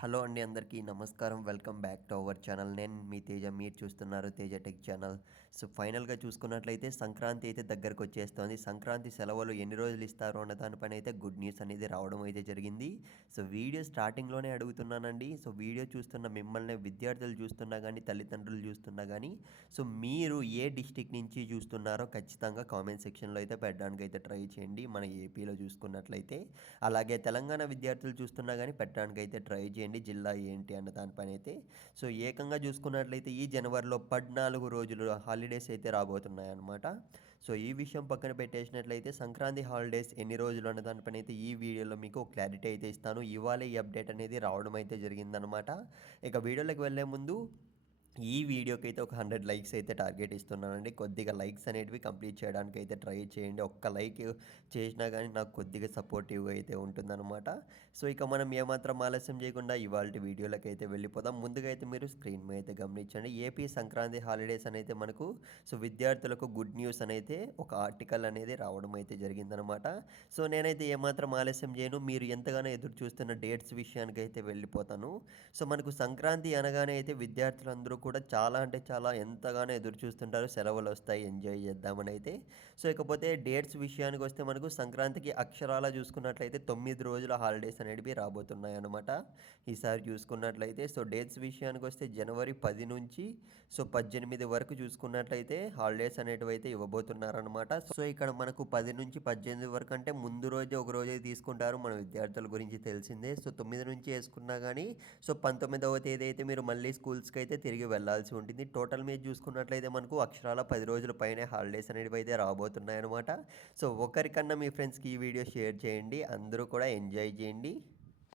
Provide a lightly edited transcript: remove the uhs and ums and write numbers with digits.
Hello అండి, అందరికీ నమస్కారం. Welcome back to our channel. నేను మీ తేజ. మీరు చూస్తున్నారు తేజ టెక్ ఛానల్. సో ఫైనల్గా చూసుకున్నట్లయితే సంక్రాంతి అయితే దగ్గరకు వచ్చేస్తోంది. సంక్రాంతి సెలవులు ఎన్ని రోజులు ఇస్తారో అన్న దానిపైన అయితే గుడ్ న్యూస్ అనేది రావడం అయితే జరిగింది. సో వీడియో స్టార్టింగ్లోనే అడుగుతున్నానండి. సో వీడియో చూస్తున్న మిమ్మల్ని విద్యార్థులు చూస్తున్నా కానీ, తల్లిదండ్రులు చూస్తున్నా కానీ, సో మీరు ఏ డిస్టిక్ నుంచి చూస్తున్నారో ఖచ్చితంగా కామెంట్ సెక్షన్లో అయితే పెట్టడానికి అయితే ట్రై చేయండి. మన ఏపీలో చూసుకున్నట్లయితే, అలాగే తెలంగాణ విద్యార్థులు చూస్తున్నా కానీ పెట్టడానికి అయితే ట్రై చేయండి. జిల్లా ఏంటి అన్న దానిపైన అయితే. సో ఏకంగా చూసుకున్నట్లయితే ఈ జనవరిలో 14 రోజులు హాలిడేస్ అయితే రాబోతున్నాయన్నమాట. సో ఈ విషయం పక్కన పెట్టేసినట్లయితే సంక్రాంతి హాలిడేస్ ఎన్ని రోజులు అన్న దానిపైన అయితే ఈ వీడియోలో మీకు క్లారిటీ అయితే ఇస్తాను. ఇవాళ ఈ అప్డేట్ అనేది రావడం అయితే జరిగిందనమాట. ఇక వీడియోలోకి వెళ్ళే ముందు ఈ వీడియోకి అయితే ఒక 100 లైక్స్ అయితే టార్గెట్ ఇస్తున్నానండి. కొద్దిగా లైక్స్ అనేటివి కంప్లీట్ చేయడానికి అయితే ట్రై చేయండి. ఒక్క లైక్ చేసినా కానీ నాకు కొద్దిగా సపోర్టివ్గా అయితే ఉంటుందన్నమాట. సో ఇక మనం ఏమాత్రం ఆలస్యం చేయకుండా ఇవాళ వీడియోలోకి అయితే వెళ్ళిపోదాం. ముందుగా అయితే మీరు స్క్రీన్ మీద అయితే గమనించండి. ఏపీ సంక్రాంతి హాలిడేస్ అనేది మనకు సో విద్యార్థులకు గుడ్ న్యూస్ అనేది ఒక ఆర్టికల్ అనేది రావడం అయితే జరిగిందనమాట. సో నేనైతే ఏమాత్రం ఆలస్యం చేయను. మీరు ఎంతగానో ఎదురు చూస్తున్న డేట్స్ విషయానికి అయితే వెళ్ళిపోతాను. సో మనకు సంక్రాంతి అనగానే అయితే విద్యార్థులందరూ కూడా చాలా అంటే చాలా ఎంతగానో ఎదురు చూస్తుంటారు. సెలవులు వస్తాయి, ఎంజాయ్ చేద్దామని అయితే. సో ఇకపోతే డేట్స్ విషయానికి వస్తే మనకు సంక్రాంతికి అక్షరాల చూసుకున్నట్లయితే 9 రోజుల హాలిడేస్ అనేటివి రాబోతున్నాయి అన్నమాట ఈసారి చూసుకున్నట్లయితే. సో డేట్స్ విషయానికి వస్తే జనవరి 10 నుంచి సో 18 వరకు చూసుకున్నట్లయితే హాలిడేస్ అనేటివి అయితే ఇవ్వబోతున్నారనమాట. సో ఇక్కడ మనకు 10 నుంచి 18 వరకు అంటే ముందు రోజే ఒక రోజే తీసుకుంటారు. మన విద్యార్థుల గురించి తెలిసిందే. సో 9 నుంచి వేసుకున్నా కానీ సో 19వ తేదీ అయితే మీరు మళ్ళీ స్కూల్స్కి అయితే తిరిగి వెళ్ళాల్సి ఉంటుంది. టోటల్ మీద చూసుకున్నట్లయితే మనకు అక్షరాల 10 రోజుల పైనే హాలిడేస్ అనేవి అయితే రాబోతున్నాయి అనమాట. సో ఒకరికన్నా మీ ఫ్రెండ్స్కి ఈ వీడియో షేర్ చేయండి. అందరూ కూడా ఎంజాయ్ చేయండి.